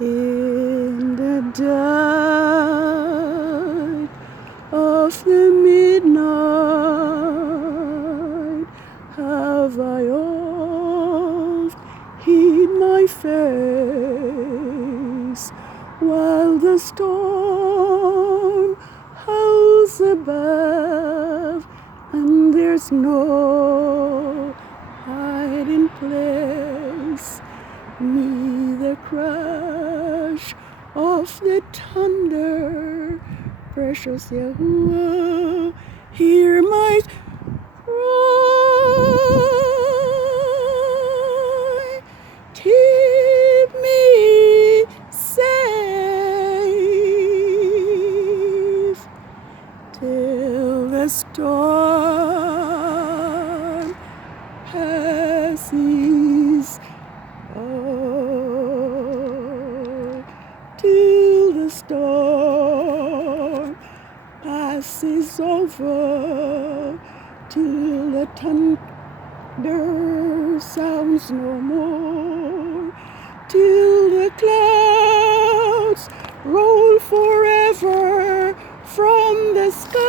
In the dark of the midnight have I oft hid my face, while the storm howls above, and there's no hiding place. Neither crash of the thunder, precious Yahuwah, hear my cry. Keep me safe till the storm passes. Till the storm passes over, till the thunder sounds no more, till the clouds roll forever from the sky.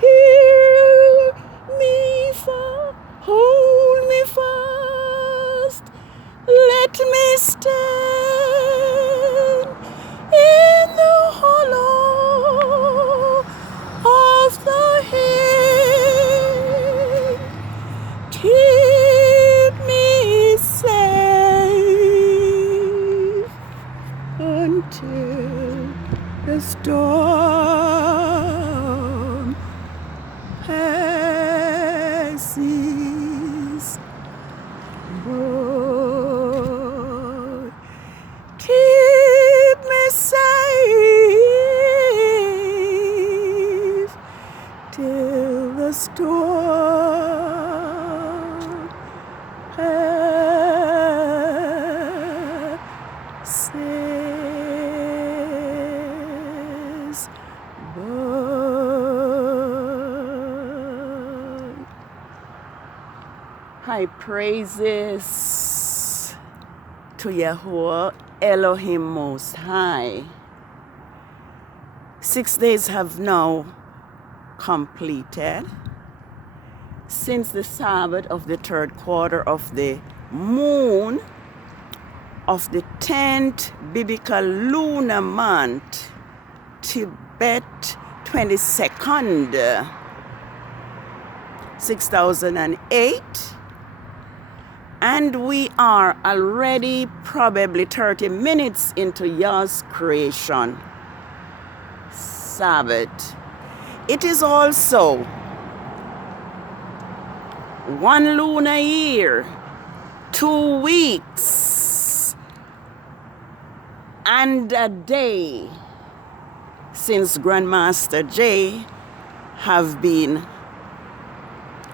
Hear me, hold me fast, let me stand in the hollow of the hand. Keep me safe until the storm passes. Lord, keep me safe till the storm passes. High praises to Yahuwah Elohim Most High. 6 days have now completed since the Sabbath of the third quarter of the moon of the 10th biblical lunar month, Tebeth 22nd, 6008. And we are already probably 30 minutes into Yah's creation, Sabbath. It is also 1 lunar year, 2 weeks, and a day since Grandmaster J have been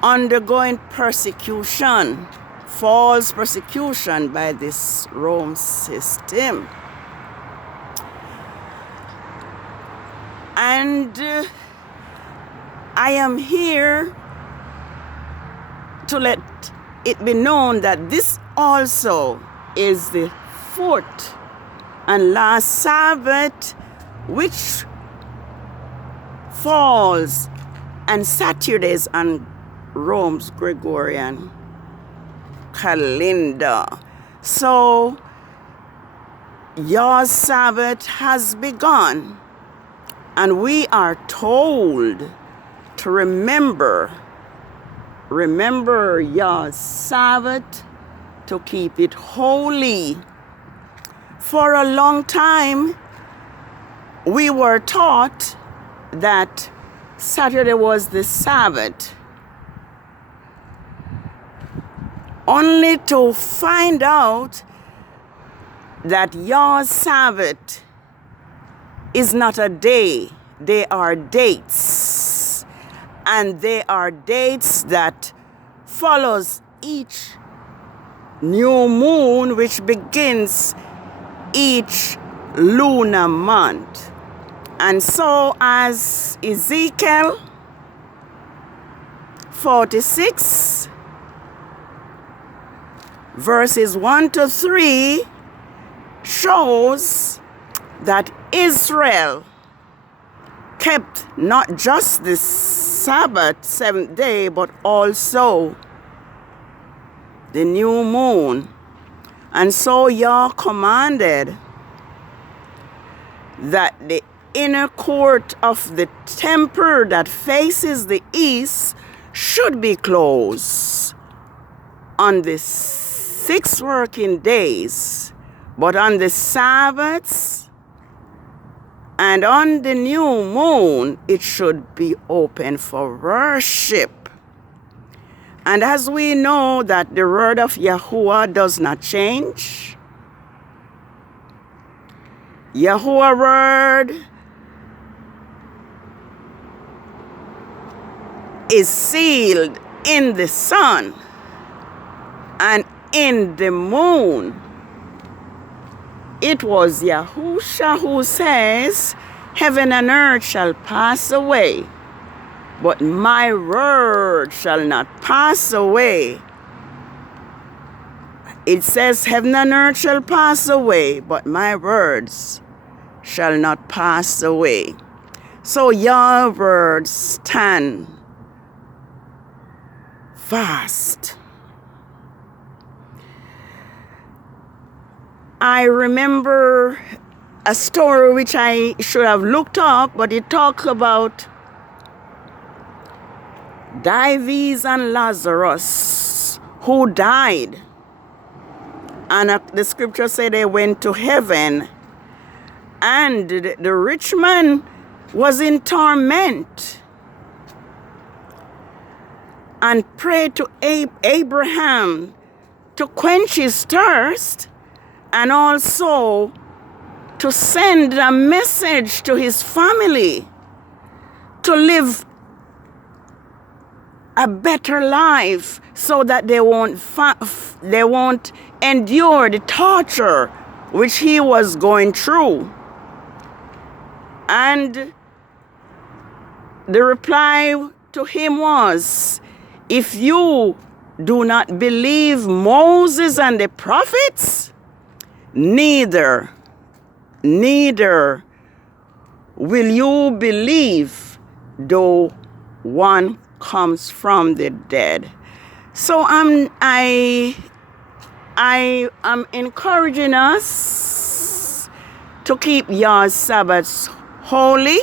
undergoing persecution, false persecution by this Rome system. And I am here to let it be known that this also is the fourth and last Sabbath, which falls on Saturdays on Rome's Gregorian calendar. So your Sabbath has begun, and we are told to remember your Sabbath, to keep it holy. For a long time, we were taught that Saturday was the Sabbath, only to find out that your Sabbath is not a day. They are dates. And they are dates that follows each new moon, which begins each lunar month. And so as Ezekiel 46 verses 1 to 3 shows that Israel kept not just the Sabbath, seventh day, but also the new moon. And so Yah commanded that the inner court of the temple that faces the east should be closed on the 6 working days, but on the Sabbaths and on the new moon it should be open for worship. And as we know that the word of Yahuwah does not change, Yahuwah word is sealed in the sun and in the moon. It was Yahusha who says, heaven and earth shall pass away, but my word shall not pass away. It says, heaven and earth shall pass away, but my words shall not pass away. So your words stand fast. I remember a story which I should have looked up, but it talks about Dives and Lazarus who died. And the scripture said they went to heaven, and the rich man was in torment and prayed to Abraham to quench his thirst and also to send a message to his family to live a better life so that they won't endure the torture which he was going through. And the reply to him was, if you do not believe Moses and the prophets, neither will you believe though one comes from the dead. So I am encouraging us to keep your Sabbaths holy,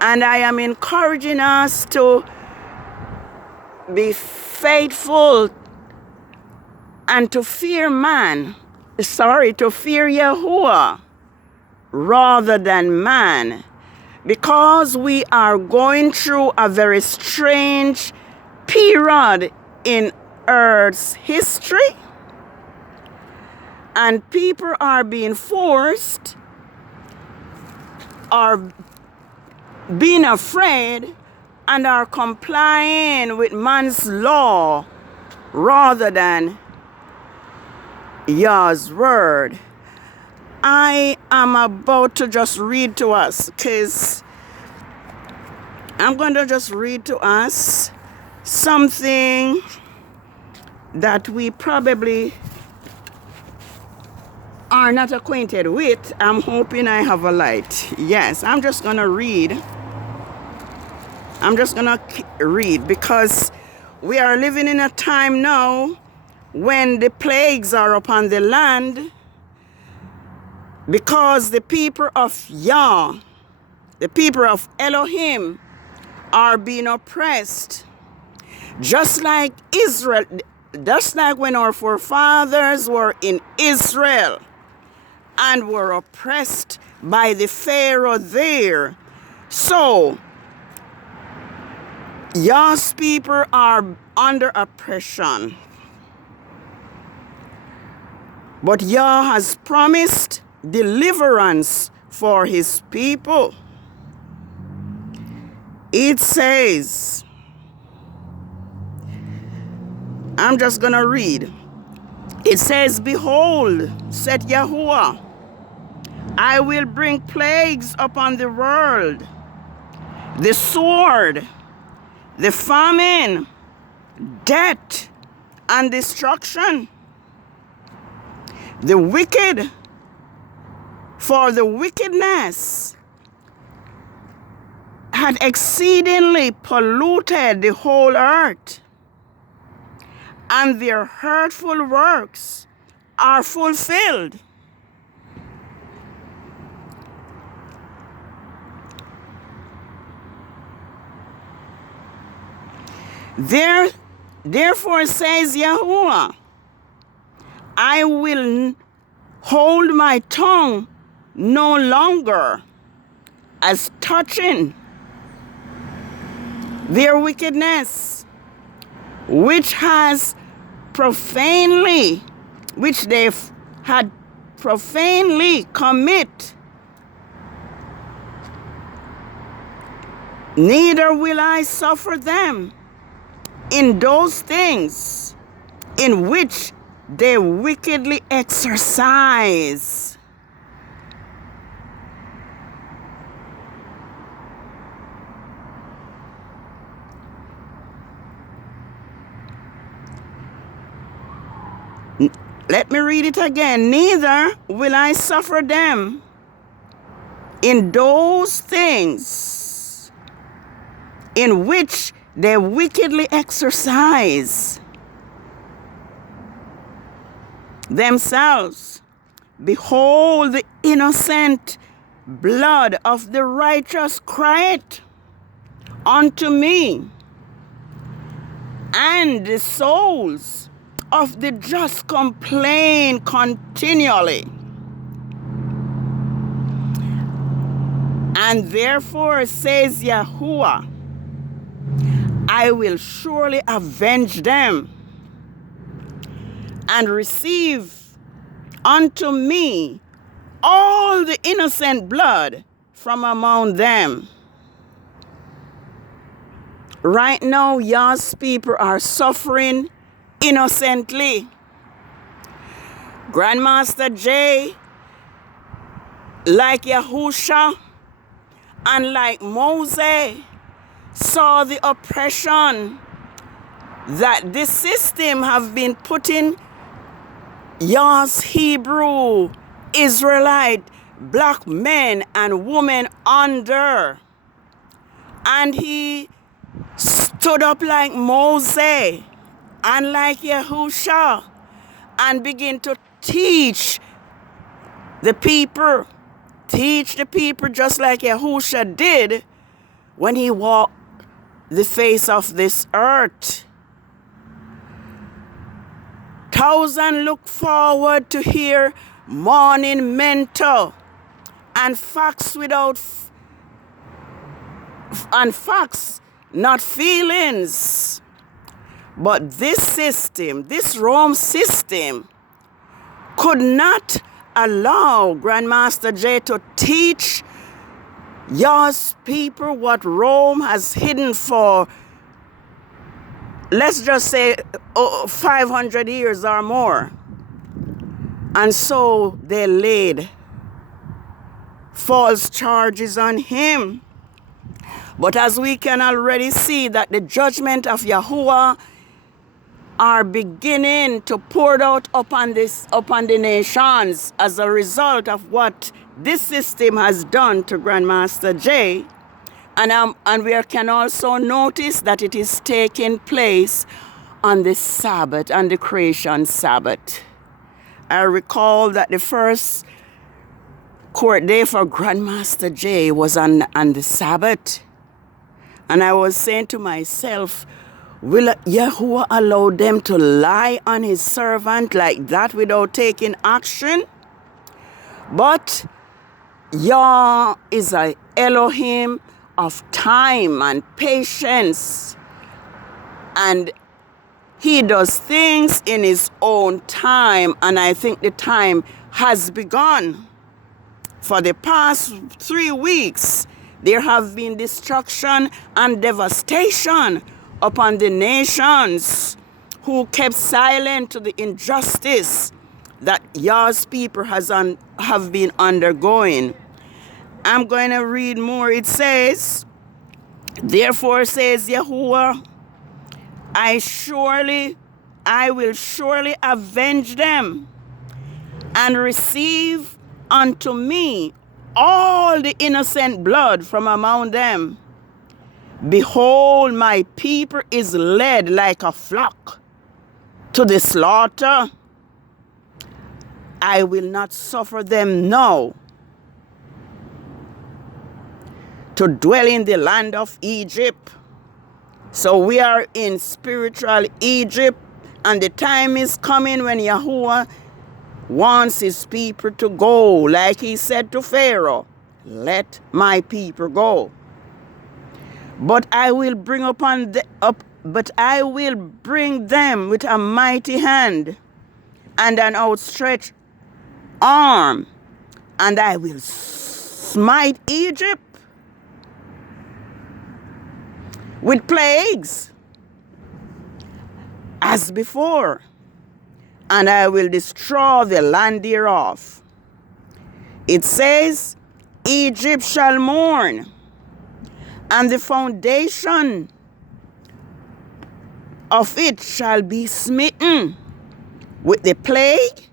and I am encouraging us to be faithful and to fear to fear Yahuwah rather than man, because we are going through a very strange period in Earth's history, and people are being forced or being afraid and are complying with man's law rather than Yah's word. I am about to just read to us, because I'm going to just read to us something that we probably are not acquainted with. I'm hoping I have a light. Yes, I'm just going to read. Because we are living in a time now when the plagues are upon the land, because the people of Yah, the people of Elohim, are being oppressed. Just like Israel, just like when our forefathers were in Israel and were oppressed by the Pharaoh there. So Yah's people are under oppression. But Yah has promised deliverance for his people. It says, I'm just going to read. It says, behold, said Yahuwah, I will bring plagues upon the world, the sword, the famine, death, and destruction. The wicked, for the wickedness had exceedingly polluted the whole earth, and their hurtful works are fulfilled. Therefore says Yahuwah, I will hold my tongue no longer as touching their wickedness, which they had profanely commit. Neither will I suffer them in those things in which they wickedly exercise. Let me read it again. Neither will I suffer them in those things in which they wickedly exercise themselves. Behold, the innocent blood of the righteous crieth unto me, and the souls of the just complain continually. And therefore says Yahuwah, I will surely avenge them and receive unto me all the innocent blood from among them. Right now, Yah's people are suffering innocently. Grandmaster Jay, like Yahusha and like Moses, saw the oppression that this system have been putting Yah's Hebrew, Israelite, black men and women under. And he stood up like Moses and like Yahusha and began to teach the people just like Yahusha did when he walked the face of this earth. Thousands look forward to hear morning mentor and facts not feelings. But this system, this Rome system, could not allow Grandmaster Jay to teach Yah's people what Rome has hidden for, let's just say, 500 years or more. And so they laid false charges on him. But as we can already see that the judgment of Yahuwah are beginning to pour out upon the nations as a result of what this system has done to Grandmaster Jay. And we can also notice that it is taking place on the Sabbath, on the creation Sabbath. I recall that the first court day for Grandmaster Jay was on the Sabbath. And I was saying to myself, will Yahuwah allow them to lie on his servant like that without taking action? But Yah is an Elohim of time and patience. And he does things in his own time. And I think the time has begun. For the past 3 weeks, there have been destruction and devastation upon the nations who kept silent to the injustice that Yah's people have been undergoing. I'm going to read more. It says, therefore says Yahuwah, I surely I will surely avenge them and receive unto me all the innocent blood from among them. Behold, my people is led like a flock to the slaughter. I will not suffer them now to dwell in the land of Egypt. So we are in spiritual Egypt, and the time is coming when Yahuwah wants his people to go, like he said to Pharaoh, let my people go. But I will bring them with a mighty hand and an outstretched arm, and I will smite Egypt with plagues as before, and I will destroy the land thereof. It says, Egypt shall mourn, and the foundation of it shall be smitten with the plague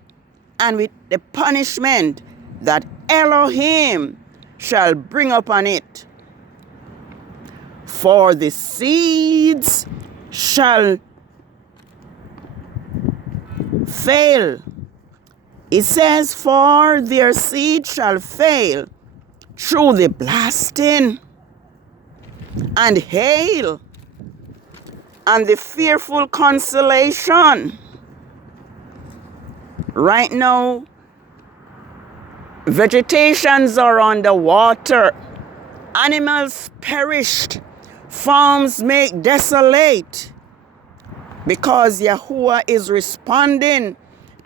and with the punishment that Elohim shall bring upon it. For the seeds shall fail. It says, for their seed shall fail through the blasting and hail and the fearful consolation. Right now, vegetations are under water. Animals perished. Farms make desolate. Because Yahuwah is responding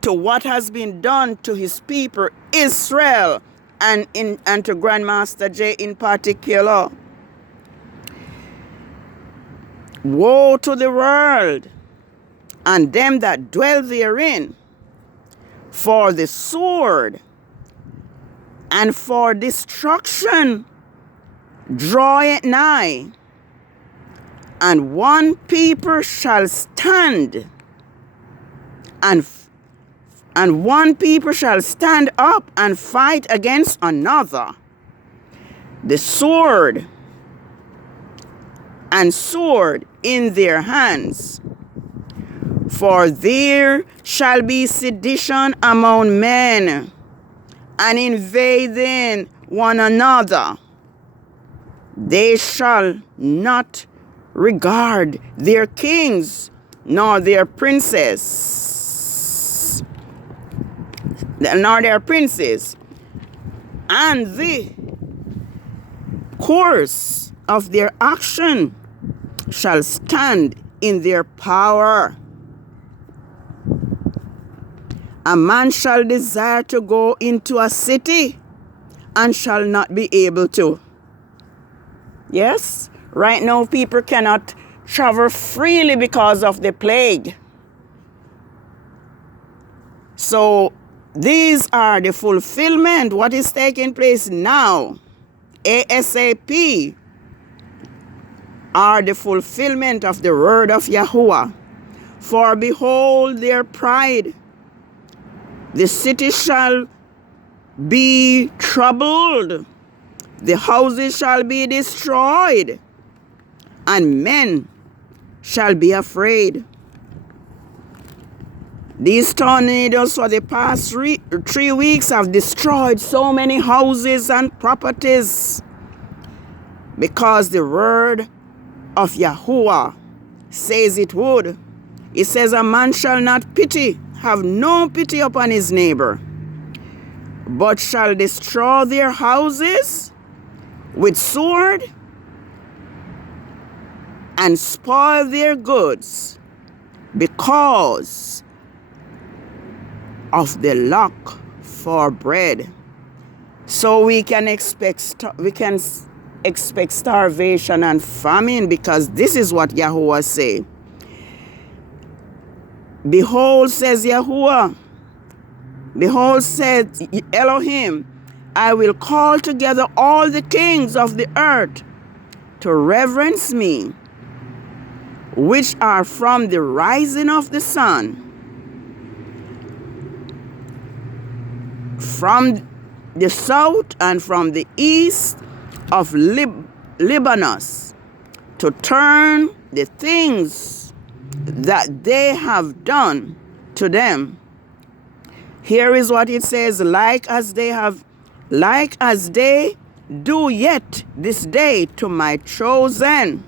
to what has been done to his people, Israel, and to Grandmaster J in particular. Woe to the world and them that dwell therein, for the sword and for destruction draweth nigh, and one people shall stand, and one people shall stand up and fight against another. The sword and sword in their hands. For there shall be sedition among men, and invading one another. They shall not regard their kings nor their princes, and the course of their action shall stand in their power. A man shall desire to go into a city and shall not be able to. Yes, right now people cannot travel freely because of the plague. So these are the fulfillment, what is taking place now. ASAP are the fulfillment of the word of Yahuwah. For behold their pride. The city shall be troubled. The houses shall be destroyed. And men shall be afraid. These tornadoes for the past 3 weeks have destroyed so many houses and properties, because the word of Yahuwah says it would. It says, a man shall not have no pity upon his neighbor, but shall destroy their houses with sword and spoil their goods because of the lack for bread. So we can expect starvation and famine, because this is what Yahuwah say. Behold, says Yahuwah, behold, said Elohim, I will call together all the kings of the earth to reverence me which are from the rising of the sun, from the south and from the east of Libanus, to turn the things that they have done to them. Here is what it says, like as they do yet this day to my chosen,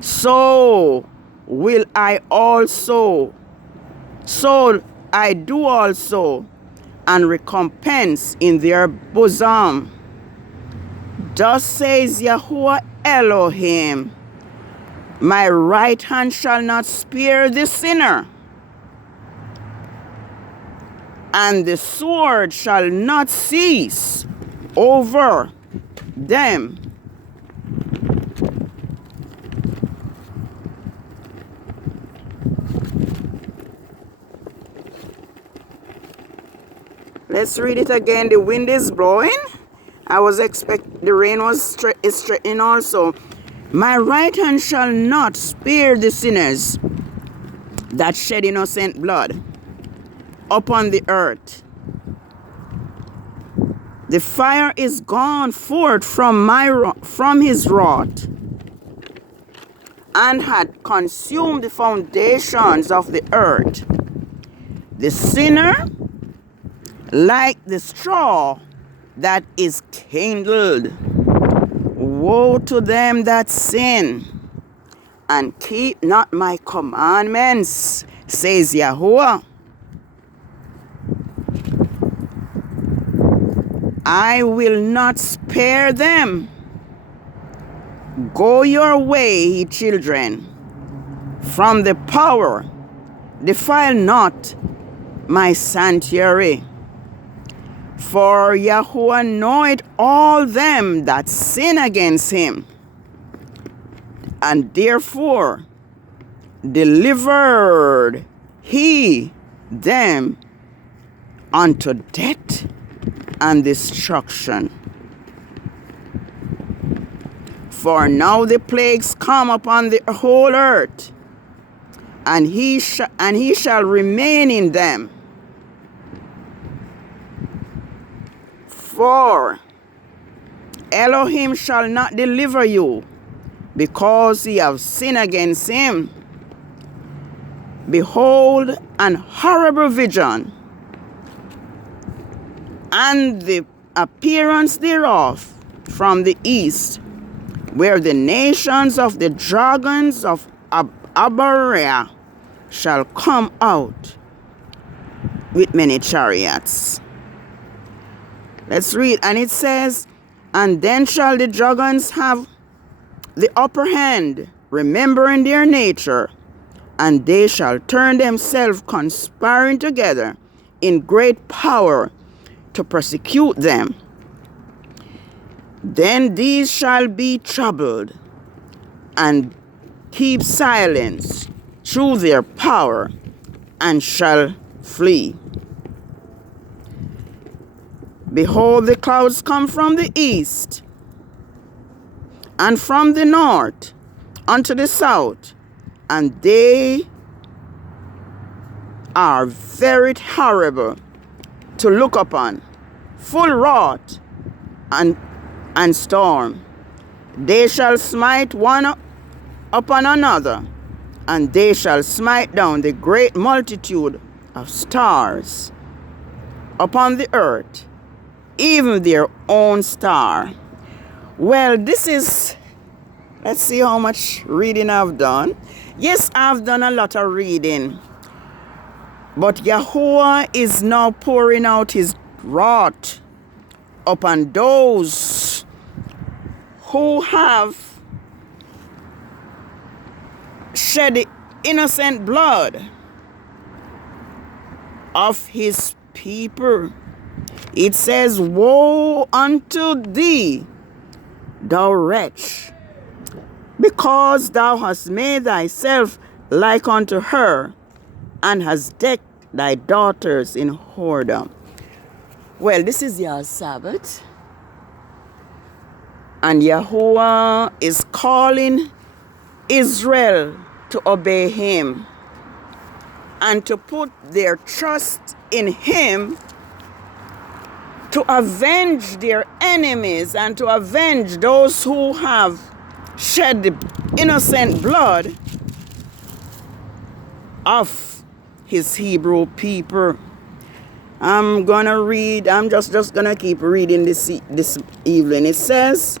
so will I also, so I do also, and recompense in their bosom. Thus says Yahuwah Elohim, my right hand shall not spare the sinner, and the sword shall not cease over them. Let's read it again. The wind is blowing. I was expecting the rain is threatening also. My right hand shall not spare the sinners that shed innocent blood upon the earth. The fire is gone forth from his wrath, and had consumed the foundations of the earth. The sinner, like the straw that is kindled. Woe to them that sin and keep not my commandments, says Yahuwah. I will not spare them. Go your way, ye children, from the power. Defile not my sanctuary. For Yahuwah knoweth all them that sin against him, and therefore delivered he them unto death and destruction. For now the plagues come upon the whole earth, and he shall remain in them. For Elohim shall not deliver you, because ye have sinned against him. Behold, an horrible vision, and the appearance thereof from the east, where the nations of the dragons of Abaria shall come out with many chariots. Let's read. And it says, and then shall the dragons have the upper hand, remembering their nature, and they shall turn themselves, conspiring together in great power to persecute them. Then these shall be troubled and keep silence through their power, and shall flee. Behold, the clouds come from the east, and from the north unto the south, and they are very horrible to look upon, full wrath and storm. They shall smite one upon another, and they shall smite down the great multitude of stars upon the earth, even their own star. Well, this is, let's see how much reading I've done. Yes, I've done a lot of reading, but Yahuwah is now pouring out his wrath upon those who have shed the innocent blood of his people. It says, woe unto thee, thou wretch, because thou hast made thyself like unto her, and hast decked thy daughters in whoredom. Well, this is your Sabbath, and Yahuwah is calling Israel to obey him and to put their trust in him to avenge their enemies and to avenge those who have shed the innocent blood of his Hebrew people. I'm just gonna keep reading this evening. It says,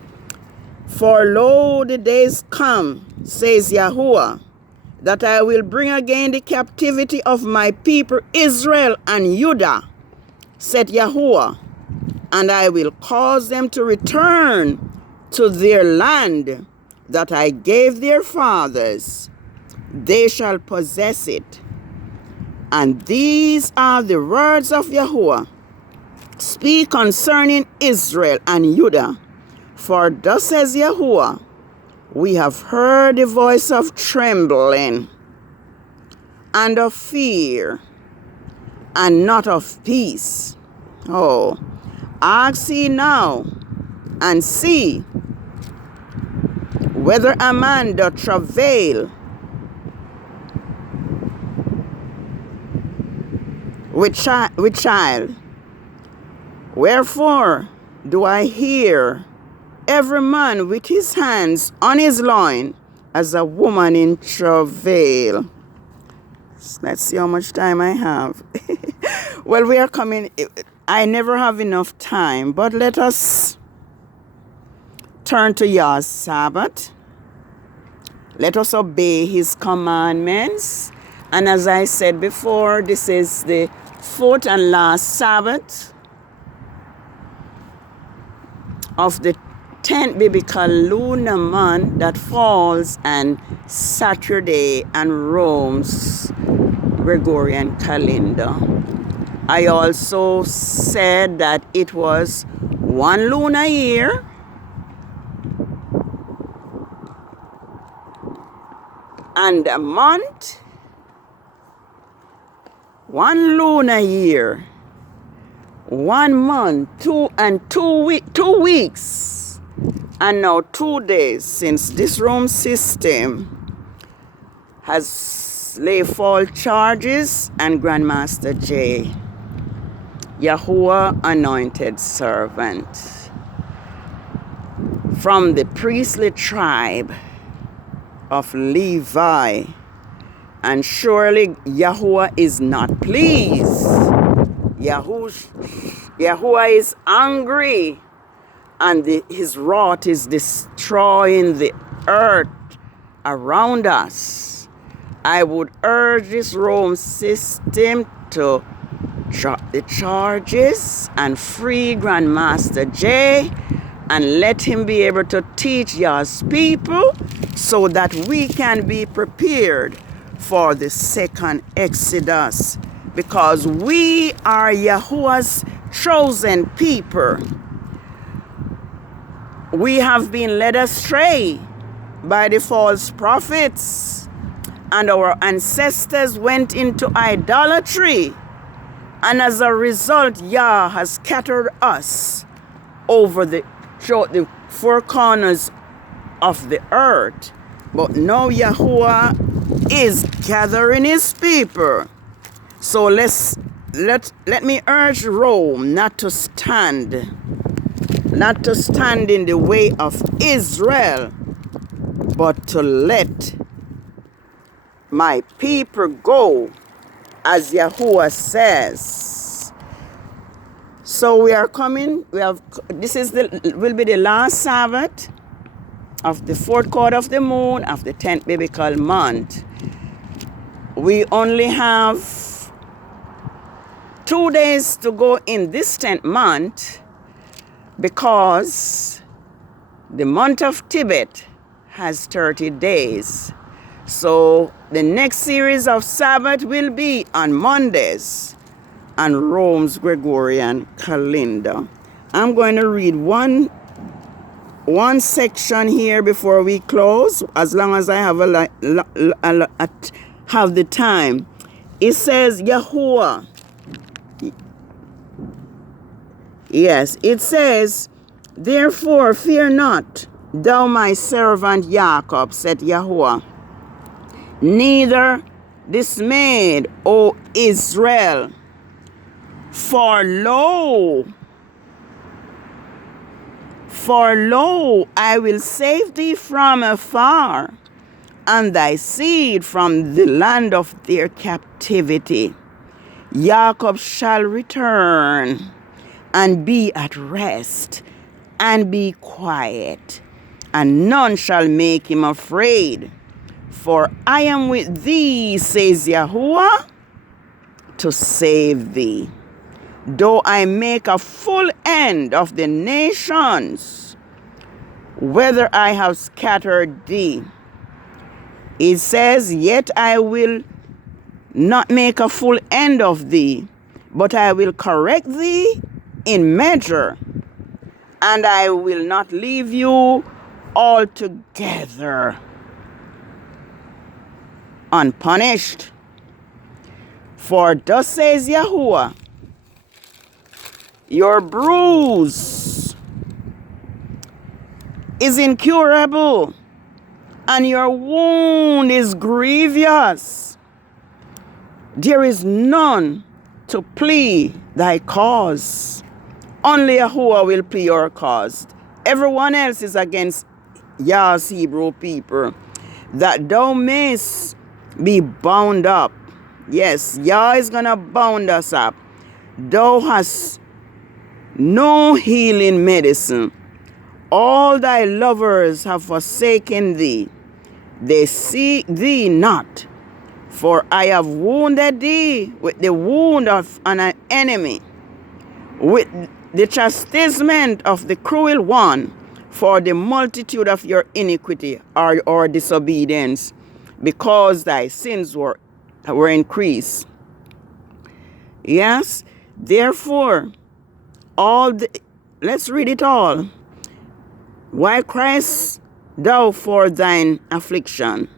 "For lo, the days come, says Yahuwah, that I will bring again the captivity of my people Israel and Judah, said Yahuwah, and I will cause them to return to their land that I gave their fathers. They shall possess it. And these are the words of Yahuwah. Speak concerning Israel and Judah. For thus says Yahuwah, we have heard the voice of trembling and of fear and not of peace. Oh, ask ye now and see whether a man doth travail with child. Wherefore do I hear every man with his hands on his loin as a woman in travail?" Let's see how much time I have. Well, we are coming. I never have enough time, but let us turn to Yah's Sabbath. Let us obey his commandments. And as I said before, this is the fourth and last Sabbath of the 10th biblical lunar month that falls on Saturday and Rome's Gregorian calendar. I also said that it was one lunar year and a month, one lunar year, 1 month, 2 weeks, and now 2 days since this Rome system has laid false charges and Grandmaster J, Yahuwah anointed servant from the priestly tribe of Levi. And surely Yahuwah is not pleased. Yahuwah is angry, and his wrath is destroying the earth around us. I would urge this Rome system to drop the charges and free Grandmaster J and let him be able to teach Yah's people so that we can be prepared for the second Exodus, because we are Yahuwah's chosen people. We have been led astray by the false prophets, and our ancestors went into idolatry, and as a result, Yah has scattered us throughout the four corners of the earth. But now Yahuwah is gathering his people. So let me urge Rome not to stand in the way of Israel, but to let my people go, as Yahuwah says. So we are coming. Will be the last Sabbath of the fourth quarter of the moon of the 10th biblical month. We only have 2 days to go in this 10th month, because the month of Tebeth has 30 days. So the next series of Sabbath will be on Mondays on Rome's Gregorian calendar. I'm going to read one section here before we close, as long as I have have the time. It says Yahuwah. Yes, it says, therefore fear not, thou my servant Jacob, said Yahuwah, neither dismayed, O Israel, for lo, I will save thee from afar, and thy seed from the land of their captivity. Jacob shall return and be at rest and be quiet, and none shall make him afraid. For I am with thee, says Yahuwah, to save thee. Though I make a full end of the nations, whether I have scattered thee. It says, yet I will not make a full end of thee, but I will correct thee in measure, and I will not leave you altogether unpunished. For thus says Yahuwah, your bruise is incurable, and your wound is grievous. There is none to plead thy cause. Only Yahuwah will plead your cause. Everyone else is against Yah's Hebrew people, that thou mayst be bound up. Yes, Yah is going to bound us up. Thou hast no healing medicine. All thy lovers have forsaken thee. They seek thee not. For I have wounded thee with the wound of an enemy, with the chastisement of the cruel one, for the multitude of your iniquity or disobedience, because thy sins were increased. Yes, therefore, let's read it all. Why criest thou for thine affliction?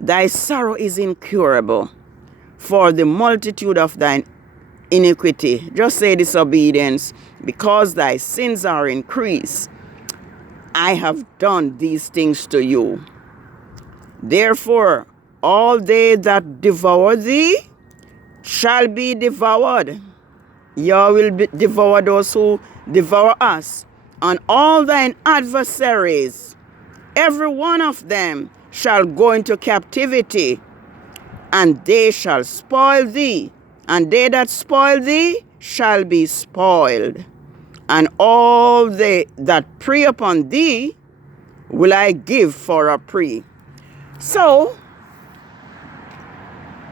Thy sorrow is incurable, for the multitude of thine iniquity. Just say disobedience, because thy sins are increased. I have done these things to you. Therefore, all they that devour thee shall be devoured. Yah will devour those who devour us, and all thine adversaries, every one of them, shall go into captivity, and they shall spoil thee, and they that spoil thee shall be spoiled. And all they that prey upon thee will I give for a prey. So,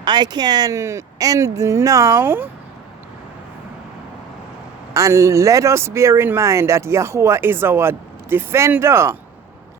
I can end now, and let us bear in mind that Yahuwah is our defender.